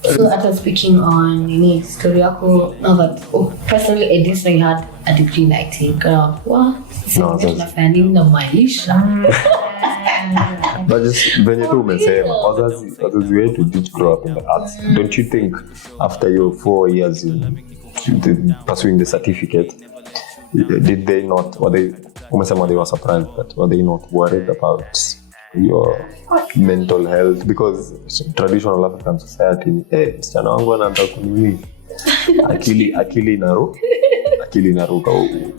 So after speaking on any story yako, now that personally I didn't know you had a degree in IT, girl. What? No, na maisha. But just when you do say wazazi wetu did grow up in the arts. Don't you think after your 4 years in pursuing the certificate, did they not, they were surprised, but were they not worried about your mental health? Because traditional African society, msichana wangu anaanza kunini akili inaruka.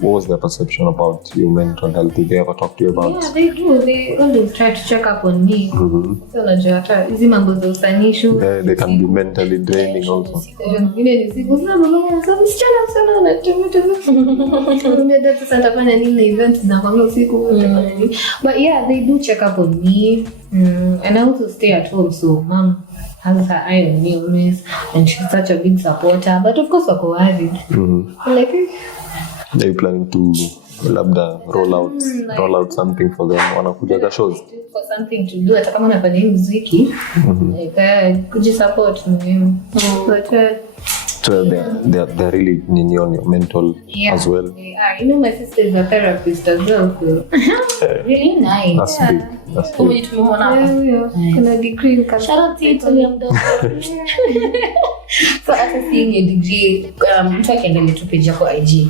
What was their perception about your mental health? Did they ever talk to you about? Yeah, they do. They always try to check up on me. So najua hata hizi mambo za usanisho. They can be mentally draining also. Ile ni siku sana mama sana msichana na tumetoka. Data sasa fanya nini event na kwa usiku. But yeah, they do check up on me. And I also stay at home, so mom has her eye on me always, and she's such a big supporter. But of course, wako worried. Like, are you planning to roll out something for them? Wanakuja shows for something to do. Hata kama nafanya muziki, like kujisupport muhimu. But so they're really in your mental as well. They are. You know, my sister is a therapist as well. So. Really nice. That's big. That's big. Kuna degree. Shout out to TULIA. So after seeing a degree, mtu akiangalia tu page yako IG,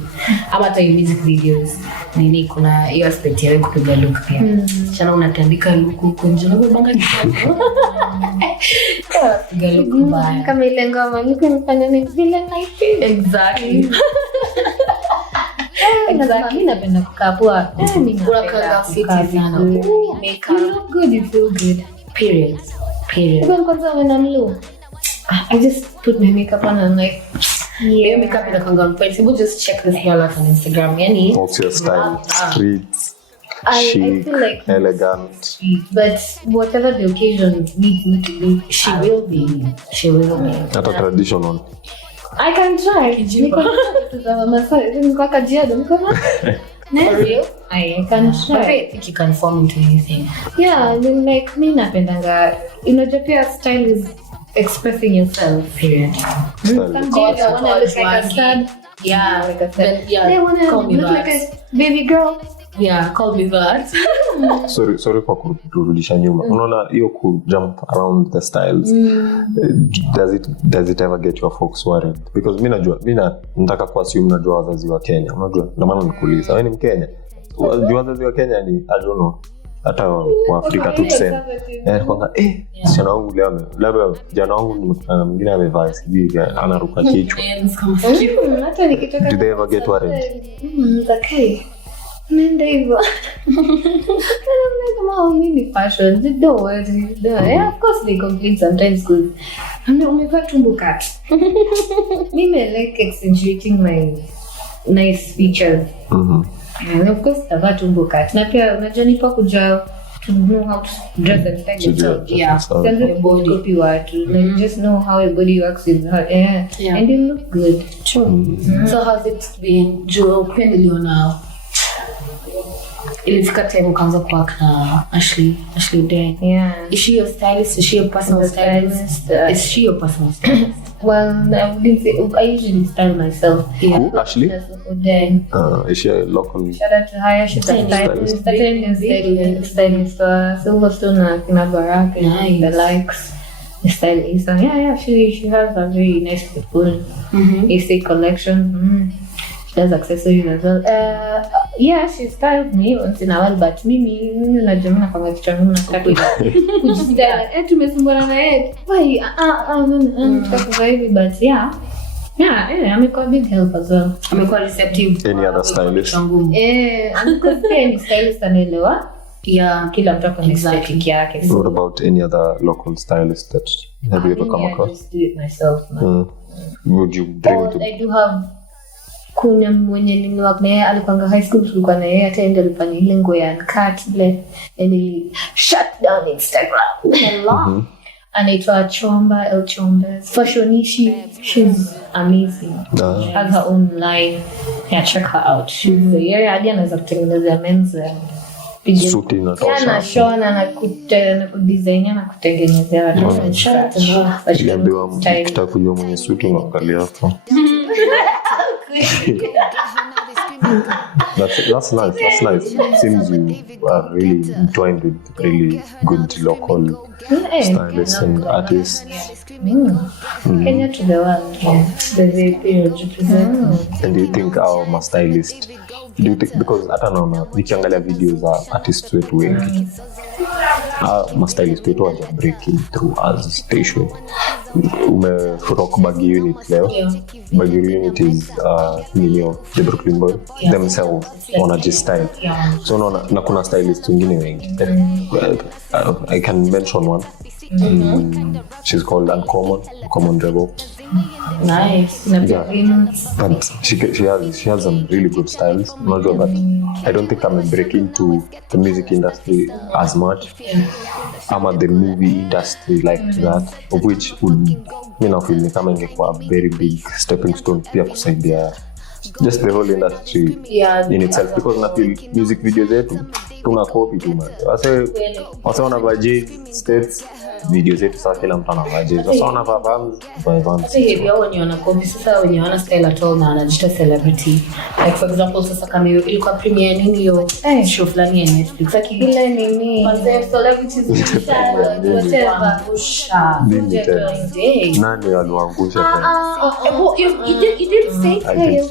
ama hata music videos, nini kuna hiyo aspect ya kupiga look pia. Chana unatandika look huko nje na kubanga kitu. Kupiga look mbaya. Kama ile ngoma nifanya ni vile nice. Exactly. Exactly, napenda kukaa mimi napenda kukaa sana. Makeup. You look good, you feel good. Period. Even when I'm low, I just put my makeup on and like, yeah, makeup in a kangaroo place. People just check this hair out on Instagram. Yani, what's your style? Streets, chic, I feel like elegant. But whatever the occasion needs me to be, she will be. Not a traditional. I can try. Real? I can try. I think you can form into anything. Yeah, I mean, like me napendanga. Your style is expressing yourself. Period. Some days I wanna look like a stud. Yeah, like a stud. They wanna look like a baby girl. Yeah, call me that. Sorry for kurudisha nyuma. Unaona hiyo ku jump around the styles. Does it ever get your folks worried? Because mimi nataka kuassume najua wazazi wa Kenya. Unajua na maana nikuuliza, wewe ni Mkenya? Wazazi wa Kenya ni I don't know. Hata wa Afrika tu tuseme. Kwamba msichana wangu leo labda jana wangu nimekutana mwingine amevaa sijui anaruka kichwa. Hata nikitoka. Do they ever get worried? Okay. Nenda hivyo. I'm like, mom, mini fashion. Don't worry. Yeah, of course they complain sometimes because umevaa tumbo cut. Mimi like accentuating my nice features. And of course I've tumbo cut. Na pia unajua nipo kujua to know how to dress and style yourself. Yeah. Send your body copy what. Like just know how your body works with her. Yeah. And they look good. True. So how's it been? Joe Peniliona. Ilifika time ukaanza kuwork na Ashley Day. Yeah. Is she your stylist? Is she your personal stylist? Is she your personal stylist? Well, I wouldn't say. I usually style myself. Yeah. Who? Ashley? Then. Is she a local? Shout out to her. She's a stylist. Stylist. Silverstone, Kina Barak, the likes. The stylist. Yeah. She has a very nice full AC collection. She does accessories as well. Yeah, she styles me once in a while, but mimi najua kama kichwa mimi nataka kujistyle. Tumesumbana na yeye. Why? Nataka hivi, but yeah, amekuwa big help as well. Amekuwa receptive. Any other stylist? Any stylist anaelewa. Yeah, kila mtu ana aesthetic yake. What about any other local stylist that have you ever come across? I just do it myself. Would you bring to? I do have kuna mwenye niliwork na yeye alipanga high school, tulikuwa na yeye hata ndio alifanya ile nguo ya cut ile and shut down Instagram. Anaitwa Chomba El Chombas fashionishi. She's amazing. She has her own line. Yeah, check her out. She's hadi anaweza kutengeneza men's suti na tosha. Yana shona na kudesign na kutengenezea watu. Niliambiwa ukitaka kujua mwenye suti unaangalia hapo. That's nice. It seems you are really entwined with really good local stylists and artists. Kenya to the world. The period represent. And do you think our stylist? Do you think, because I don't know, nikiangalia videos za artists wetu wengi, stylist wetu waja breaking through as station. Umefutoka Bagi Unit leo. Bagi Unit is the Brooklyn Boy themselves on a style. So na kuna stylist wengine wengi. I can mention one. She's called Uncommon Rebel. Nice. But she has some really good styles. Not sure, but I don't think I'm breaking into the music industry as much. I'm at the movie industry like that, of which would feel me coming a very big stepping stone pia kusaidia just the whole industry in itself, because na feel music videos zetu tuna copy tu man. Wase wanavaa states videos zetu sasa kila mtu anavaa jeans. Sasa wanavaa vans. Sasa hivi hao wenye wanakopi sasa wenye wana style at all na anajita celebrity. Like for example sasa kama ilikuwa premiere nini hiyo show fulani ya Netflix. Sasa ile nini wazee celebrities whatever usha. Nani aliwaangusha tena? You did say hey.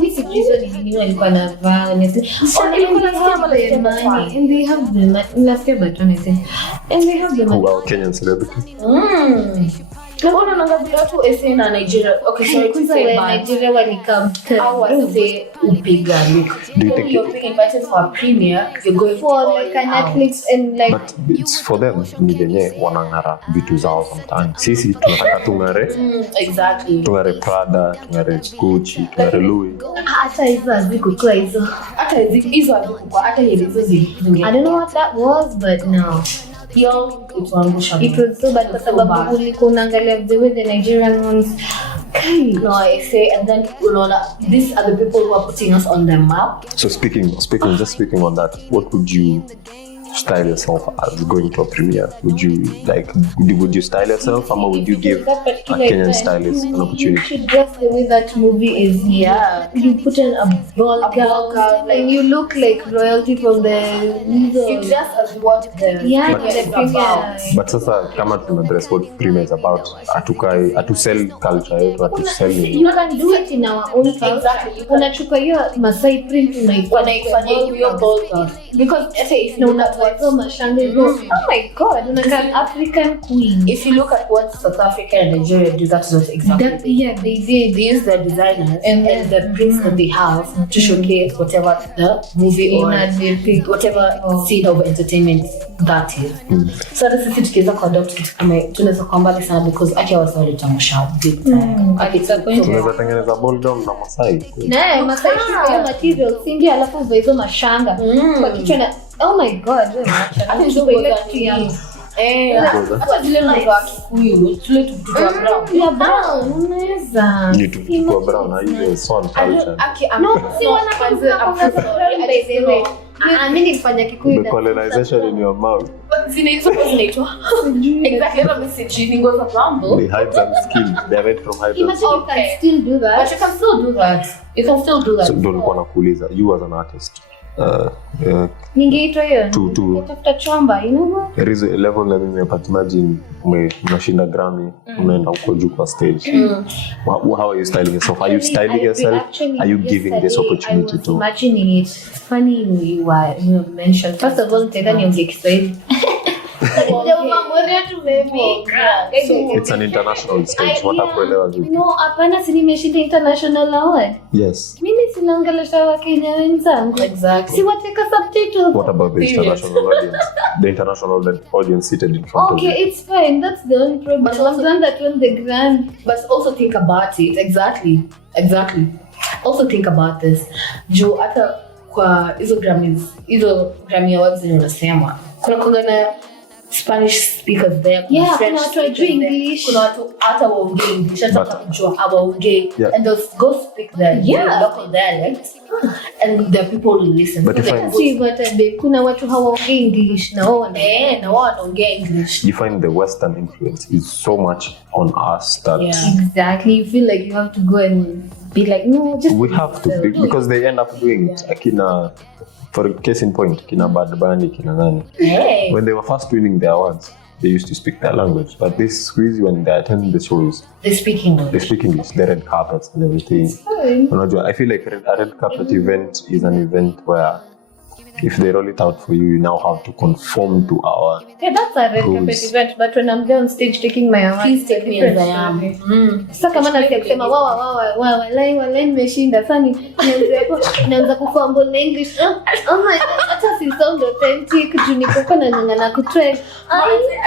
This is reason nini alikuwa anavaa Netflix. Ilikuwa nasema like and they have the last year but honestly and they have the Kenyan celebrity. Naona nangavia watu essay na Nigeria. Okay, sorry to say but Nigeria when it comes to say upiga look. Do you think you're being invited for a premiere, you're going for like a Netflix and like but it's for them ni venye wanangara vitu zao sometimes. Sisi tunataka tungare. Exactly. Tungare Prada, tungare Gucci, tungare Louis. Hata hizo hazikuwa hizo. Hata hizo hazikuwa hata hizo zingine. I don't know what that was but no. It was so bad kwa sababu ulikuwa unaangalia the way the Nigerian ones no I say and then these are the people who are putting us on the map. So speaking on that, what would you style yourself as going to a premiere? Would you style yourself or would you give a Kenyan stylist an opportunity? You should dress the way that movie is. You put in a ball gown and you look like royalty from the you dress as what the but sasa kama tuna dress what premiere is about, atu sell culture yetu, atu sell you can do it in our own culture. Exactly. Unachukua hiyo Masai print unaifanya hiyo ball gown because if oh my god, an African queen. If you look at what South Africa and Nigeria do, that's not exactly they did. They use their designers and the prints that they have to showcase whatever the movie or whatever scene of entertainment that is. So this is it conduct kitu kama tunaweza kuambia sana because akia wasawali tamasha big time. Tunaweza tengeneza ball gown na Masai. Masai hiyo material singi alafu hizo mashanga kwa kichwa na oh my god, I should be like hata zile na Kikuyu tule tukutoa brown unaweza ni tukutoa brown na hiyo swan culture no si wanaanza mimi nilifanya Kikuyu the colonization in your mouth zinaitwa exactly the message in goes around though they hide some skin they are made from hide you can still do that but you can still do that so don't wanna kuuliza you as an artist ningeitwa hiyo kutafuta chomba there is a level na mimi imagine unashinda Grammy unaenda huko juu kwa stage how are you styling yourself? Are you styling yourself? Are you giving this opportunity to imagining it funny you mentioned first of all tena niongee Kiswahili it's an international stage. What hakuelewa vipi? No, hapana si nimeshinda international award. Yes. Mimi sinaongelesha Wakenya wenzangu. Exactly. Si wateka subtitles. What about the international audience? The international audience seated in front of you. Okay, it's fine. That's the only problem. But also that won the grand. But also think about it. Exactly. Also think about this. Jo hata kwa hizo Grammy awards unasema kuna kongana Spanish speakers there. Yeah, French kuna watu wajui speakers there. English. Kuna watu hata waongee English, hata kujua hawaongee. Yeah. And they'll go speak their Yeah. local dialect. And the people will listen. But So if they I- Si watabe, kuna watu hawaongei English na wao na wao wanaongea English. You find the Western influence is so much on us that Exactly. You feel like you have to go and be like, no, just we have to be, because they end up doing it. Akina, for case in point, Kina Bad Bunny, Kina Nani. Hey. When they were first winning their awards, they used to speak their language. But this squeeze, when they attend the shows, They speak English. they speak English, the red carpets and everything. I feel like a red carpet event is an event where if they roll it out for you, you now have to conform to our. Yeah, that's a red rules. carpet event, but when I'm there on stage taking my awards, Please take me as I am. Sasa kama nasikia kusema walai nimeshinda sasa naanza kufumble na English. Oh my god, hata si sound authentic juu niko kwa nang'ang'ana kutrend.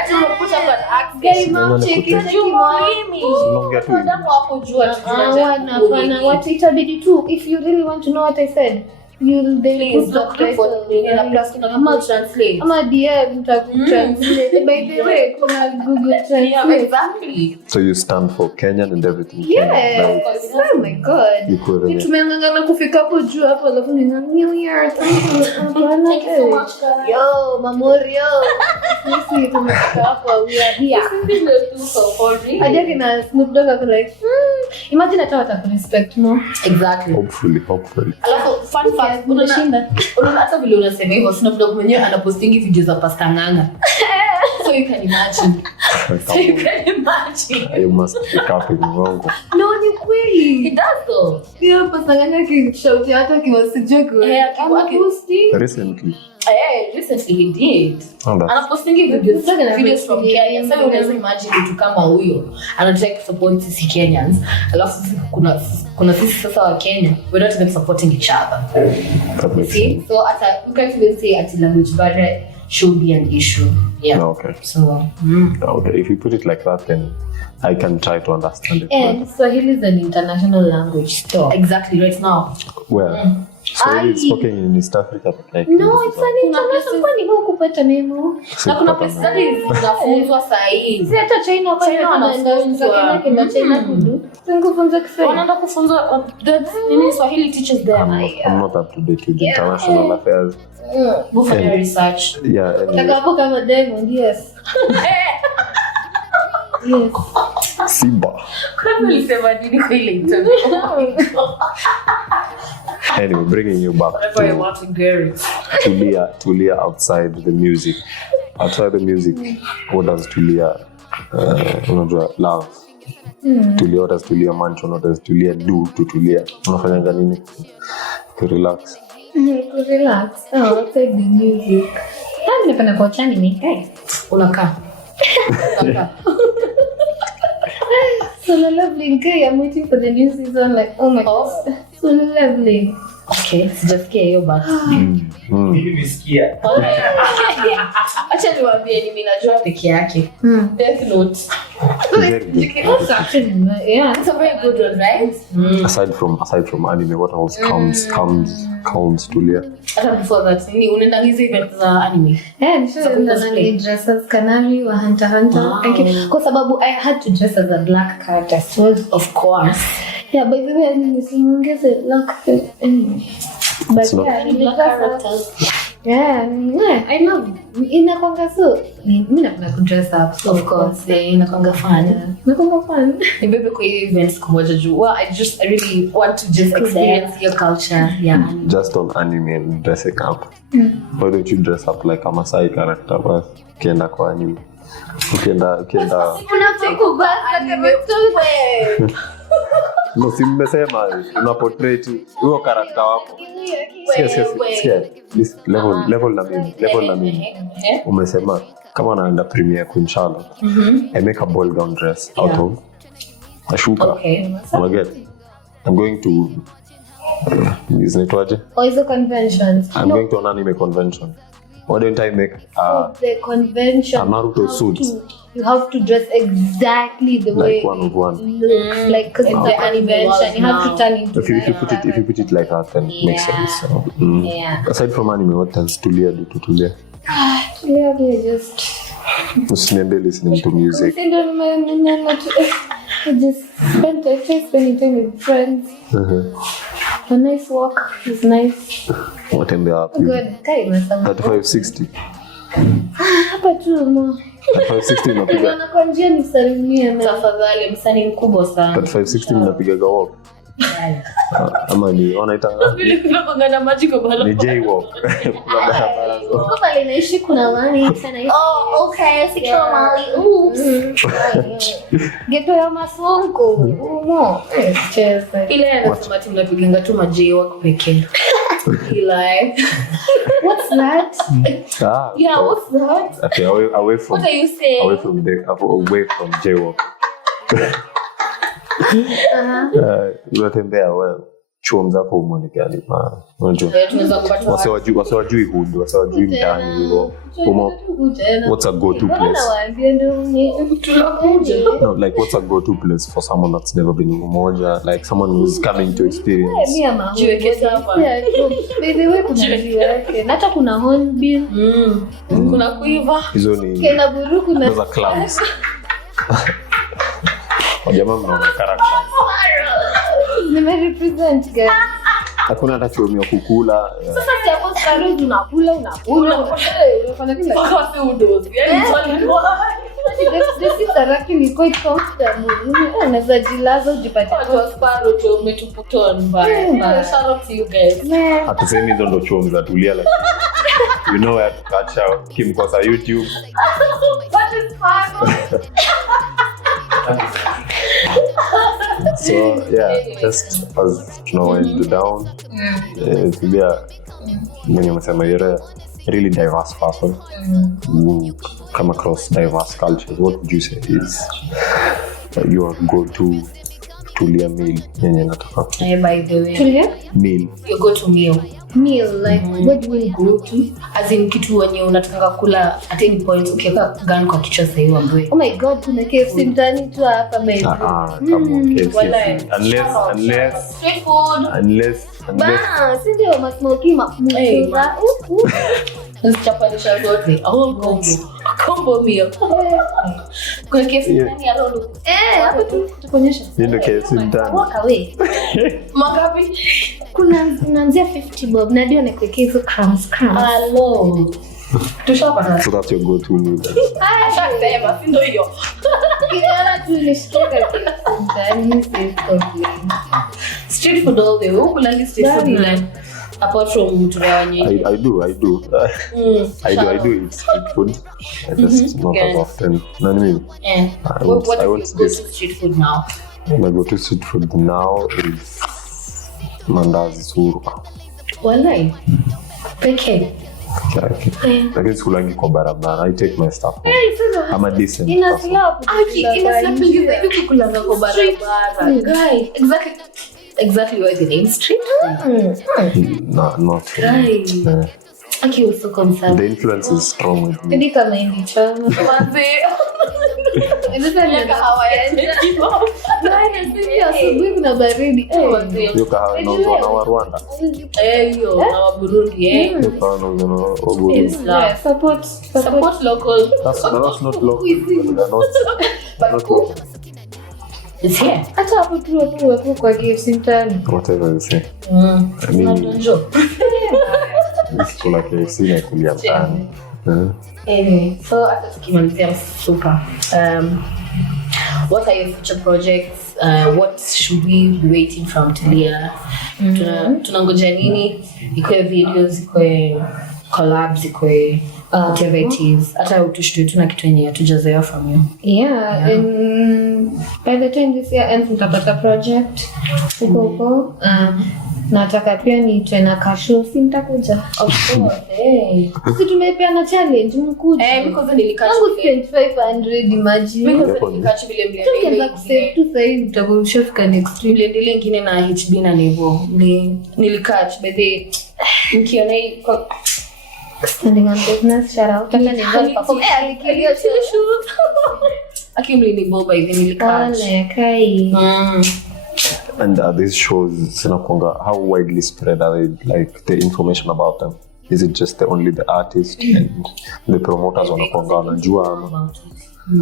Ati unakuta kwa accent. Game out check it Unaongea tu English. Hapo jua Hapana, what itabidi tu if you really want to know what I said, they put look for me and plus kuna translate. Ama DM nitakutrtranslate. By the way, kuna Google Translate. Exactly. So you stand for Kenyan and everything. Yes. Oh my god. You could, Tumeng'ang'ana kufika hapo juu hapo alafu ni New Year. Thank you so much. Yo, Mamorio. Sisi tumefika hapo. We are here. Ajari na Snoop Dogg ako like, imagine hata watakurespect more. Exactly. Hopefully. Alafu fun fact, Unashinda. unaona hata vile unasema hivyo Snoop Dogg mwenyewe anapostingi video za Pasta Nganga. So you can imagine. You must be capping wrong. No, ni kweli. He does though. Pia pasanganya kishauti hata kiwasijoku. Posting. Recently. Recently he did. Oh, that's- Anapostingi videos from Kenya. Sasa unaweza imagine mtu kama huyo anataka kusupport sisi Kenyans. Alafu sisi kuna sisi sasa wa Kenya. We're not even supporting each other. That makes See? sense. So you can't even say at language barrier should be an issue. Yeah. Okay. So Okay. If you put it like that, then I can try to understand it. And Swahili is an international language still. exactly right now. Well, Swahili is spoken in East Africa, but like No, it's an international. Kwani wewe kupata memo? Na kuna places zinafunzwa saa hii. Si hata China kwa China wanafunzwa. kina China kudu. Tungufunza Kiswahili. Wanaenda kufunzwa the Swahili teachers there. I'm not up to date with international affairs. Go for your research. Yeah. Anyway. Takapo kama Diamond, yes. Yes. Simba. Kama nilisema nini kwa ile interview? Anyway, bringing you back Whatever you to want to Gary. Tulia outside the music. Outside the music, what does Tulia love? Tulia, what does Tulia munch on? What does Tulia do to Tulia? Unafanyanga nini to relax? To relax. Oh, outside the music. Napenda kuacha nini? Unakaa. So lovely. Okay, I'm waiting for the new season. Like, oh my god. So lovely. Okay, sijasikia hiyo but. Nimesikia. Acha niwaambie mimi najua peke yake. Death Note. Very good. That's actually yeah. It's a very good one, right? Aside from anime, what else comes Tulia? Hata before that, nini unaenda hizo event za anime? Nishazana dresses Canary wa Hunter Hunter. Thank you. Kwa sababu I had to dress as a black character. So Of course. yeah, by the way, nisimongeze black anyway. But It's not- yeah, Black characters. yeah, I love. Inakwanga so. Mimi napenda kudress up. So Of course, inakwanga fun. Nakwanga fun. Nibebe kwa hiyo events kumoja juu. Well, I really want to just experience your culture. Yeah. Just on anime and dressing up. Why don't you dress up like a Masai character? But ukienda kwa anime. Ukienda. No, si mmesema una portray huyo character wako. Sikia. This level na mimi. Umesema kama naenda premiere Queen Charlotte. I make a ball gown dress out of a shuka. Okay. Unaget? I'm going to isn't Or is a convention? I'm going to an anime convention. Why don't I make The convention. a Naruto suit? You have to dress exactly the way Like one of one. it looks like because it's the convention. You have to turn into. If you put it like that, then it makes sense. So, Yeah. Aside from anime, what does Tulia do to Tulia? Yeah, we just Usiniende listening to music. I just spending time with friends. A nice walk is nice. Watembea wapi? Good. Kai nasema. At 560. Hapa tu mo. At 560 unapiga. Na kwa njia nisalimie na. Tafadhali msanii mkubwa sana. At 560 unapiga walk. Ama ni wanaita vile kunakongana maji kwa bala. ni jaywalk. Kuna barabara zo. Hapa linaishi kuna mali tena. Oh, okay. Sikio mali. Oops. Geto ya masonko. No. Cheza. Ile anasema ati mnapiganga tu jaywalk pekee. Eli. What's that? Yeah, what's that? Okay, away from What are you saying? away from jaywalk. Unatembea wewe chuo mzako umonekani unajua tunaweza kupata wasewajui hudu wasewajui mtaani hivyo what's a go to place no like what's a go to place for someone that's never been in Umoja like someone who's coming to experience hata kuna hornbill kuna kuiva hizo ni kuna buruku na those are clowns jamaa mnaona character nimerepresent guys hakuna hata chuo mio kukula sasa si hapo skarudi unakula unafanya kila kwa sababu udozi yani this taraki ni quite comfortable unaweza jilaza ujipate kwa sparo tu umetuputon mbaya shout out to you guys hatusemi hizo ndo chuo za tulia like you know where to catch out kimkosa YouTube what is sparo so yeah just as wind down to be a mwenye umesema you're a really diverse person who come across diverse cultures what would you say is your go-to Tulia meal yenye nataka by the way Tulia meal your go-to meal like what do you go to as in kitu wenye unataka kula at any point ukiweka gani kwa kichwa sasa hiyo ambaye oh my god kuna KFC mtani tu hapa baby unless street food si ndio masmoky mchuza nisichapanisha zote combo meal kuna KFC ndani ya rondo hapa tu tukuonyesha ndio KFC mtani walk away mangapi kuna naanzia 50 bob na ndio nakuwekea hizo crumbs hello tushapata so that's your go-to meal ashasema si ndio hiyo kiona tu nishikeka mtani street food all the way ukula street food like apart from turawanye I do eat street food just not as often you know what I mean I want to go to street food now my go-to street food now is mandazi surwa wallahi pekee lakini sikulangi kwa barabara I take my stuff I'm a decent ina slap ingiza hivi kulanga kwa barabara guy exactly why the name street not right aki also concerned the influence is strong with me Itika mahindi choma manze Itika ni kahawa ya asubuhi kuna baridi hiyo kahawa inauzwa na wa Rwanda hiyo na wa Burundi hiyo kahawa inauzwa na wa Burundi support local that's not local they're not local it's here hata hapo tu kwa KFC mtani whatever you say I mean kula KFC na kulia mtani so hata tukimalizia super what are your future projects what should we be waiting from Tulia tunangoja nini ikuwe videos ikuwe collabs ikuwe whatever it is hata utushtue tuna kitu yenye hatujazoea from you by the time this year ends nitapata project huko nataka pia niitwe na kasho si nitakuja of course sisi tumepeana challenge mkuja because nilikata 2500 imagine because nilikata vile tukianza kusave tu sasa hivi tutakushafika next week vile nyingine na HB na Neville nilikata by the mkiona kwa standing on business shout out kaka ni ngani perform alikilio akimlini boba hivi nilikata kai and these shows how widely spread are they like the information about them is it just only the artist and the promoters wanakuanga wanajua ama?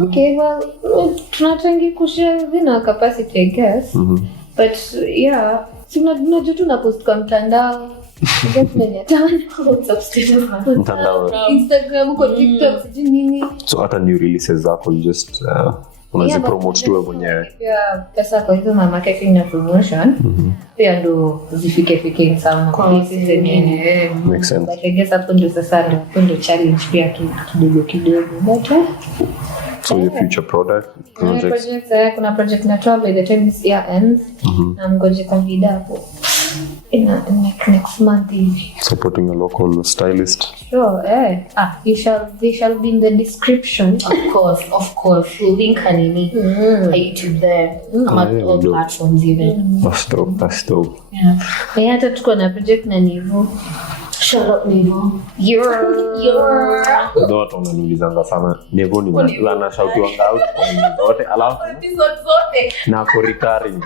Okay, well, tunatangi kushare within our capacity, I guess. But yeah, unajua tu na post kwa mtandao. Mtandao. Instagram, kwa TikTok, sijui nini. So hata new releases zako just unazipromote tu wewe mwenyewe. Yeah, pesa kwa hizo marketing na promotion. Pia ndo zifike sana kwa places zingine. Makes sense. But I guess hapo ndio sasa ndo challenge pia kidogo. But so your future projects? Kuna project natoa by the time this year ends. I'm going to convida hapo. In next month. Supporting a local stylist. Sure, they shall be in the description. Of course. We'll link her name. YouTube there. I'm at all platforms even. That's dope. Yeah. Hata tuko na project na Neville. Shout out Neville. Ndio watu wananiulizanga sana. Neville ni lana shout out kwa zote alafu na for recurring.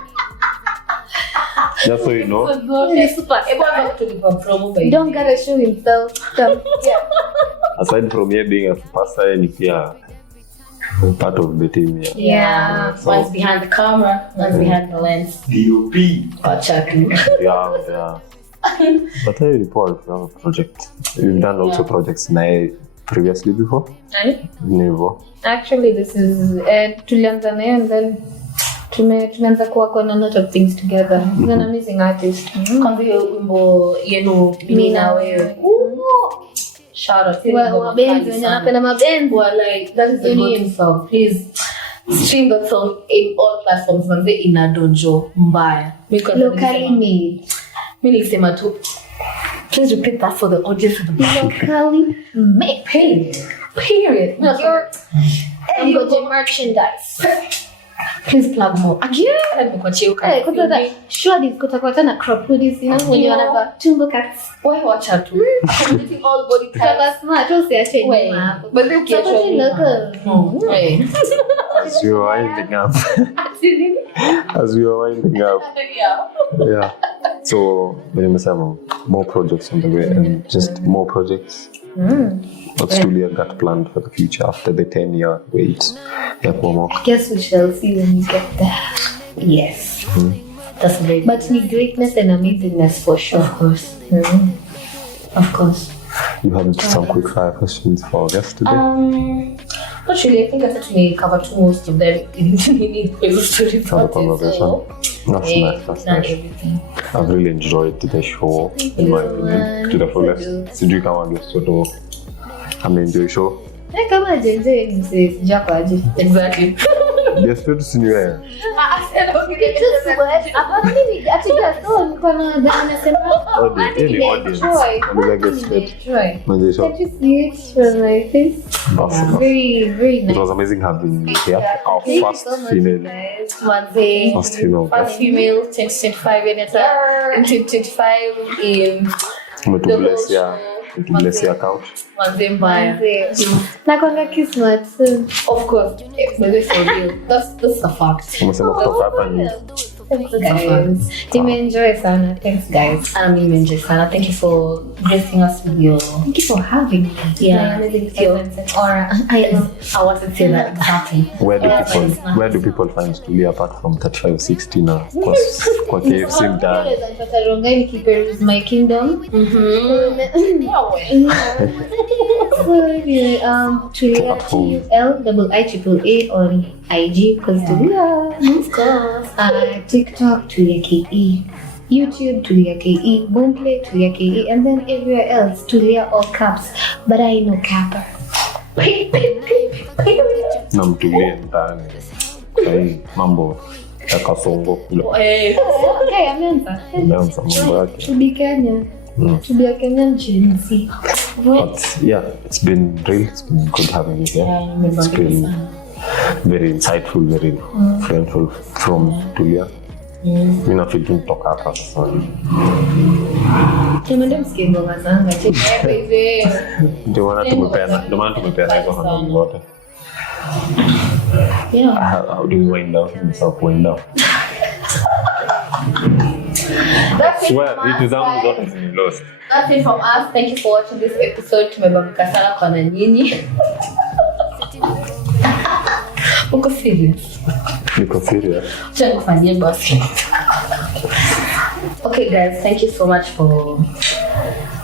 Just so you know. Super. Don't gotta show himself. Aside from here being a superstar, ni pia part of the team here. Yeah. So, one's behind the camera, one's behind the lens. DOP. Yeah. But I report a project. You've done also projects previously before? Never. Actually, this is tulianza nayo and then tumeanza kuwork on a lot of things together. He's an amazing artist. Kwanza hiyo wimbo yenu mimi na wewe. Shout out. Napenda mabenzi. Like that is the good song. Please stream that song in all platforms. Manze ina dojo mbaya. Locally made. Mimi nilisema tu. Please repeat that for the audience. Locally made. Period. No, I'm going to merchandise. Please plug more. Again, sure this kutakuwa tena crop hoodies, when you wanna tumbo cuts. Why watch out too? All body types. Smart, usiache nyuma. But look at local. As we are winding up. Yeah. So, more projects on the way and just more projects. What's Tulia got planned for the future after the 10-year wait? I guess we shall see when we get there. Yes. That's great. But need greatness and amazingness for sure. Of course. You have some quick fire questions for us today? Not really. I think I said we covered most of them in the story. For the conversation. That's nice. Everything. I've really enjoyed the show, in my opinion, to the fullest. Sijui kama guest wote ameenjoy show. Kama jenje ni japaji. Exactly. Guest wetu si ni wewe. Awesome. Very, very nice. It was amazing having you here. Our first female. First female. First female, 2025 in 2025 in Umetubless ya account. Nakwanga kismat. Of course. That's a fact. Umesema kutoka hapa ni Nimeenjoy sana. Thanks guys. Nimeenjoy sana. Thank you for gracing us with your. Thank you for having me. Yeah. I wanted to say that exactly. Where do people find Tulia apart from 3560 now? Kwa KFC mtaani. Rongai Keeper is my kingdom. Tulia TULIIAA on IG because Tulia. Of course. TikTok Tulia KE, YouTube Tulia KE, Boomplay Tulia KE, and then everywhere else Tulia all caps, but I know capper. Na mtulie mtaani. Sai mambo ya kasongo kule. Okay, ameanza mambo yake. To be Kenyan. To be a Kenyan Gen Z. But yeah, it's been good having you here. It's been very insightful, very friendful from Tulia. Mimi na feel kutoka hapa sasa. Tumeenda msikie ngoma zangu hivi. Ndio maana tumepeana hizo handle zote. Yeah. How do we wind down? Wind down. That's it Swear, from us, vitu zangu guys. zote zime-lost. That's it from us. Thank you for watching this episode. Tumebambika sana kwa na nyinyi. Uko serious? Niko serious. Acha nikufanyie basi. Okay guys, thank you so much for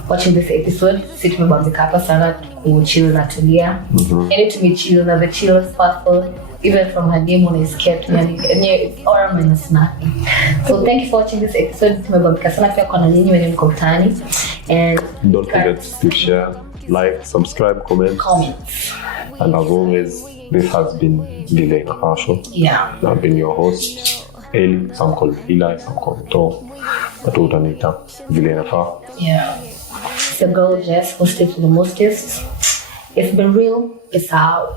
watching this episode. Sisi tumebambika hapa sana kuchill na Tulia. Yani tumechill na the chillest person. Even from her name unaisikia tu yani aura minus nothing. So thank you for watching this episode. Tumebambika sana pia kwa na nyinyi wenye mko mtaani. And Don't forget to share, like, subscribe, comment. And as always, this has been Vile Inafaa Show. Yeah. I've been your host, Eli. Some call me Eli, some call me Tom. But utanita Vile Inafaa. Yeah. It's your girl Jess, hosted to the mostest. It's been real. It's out.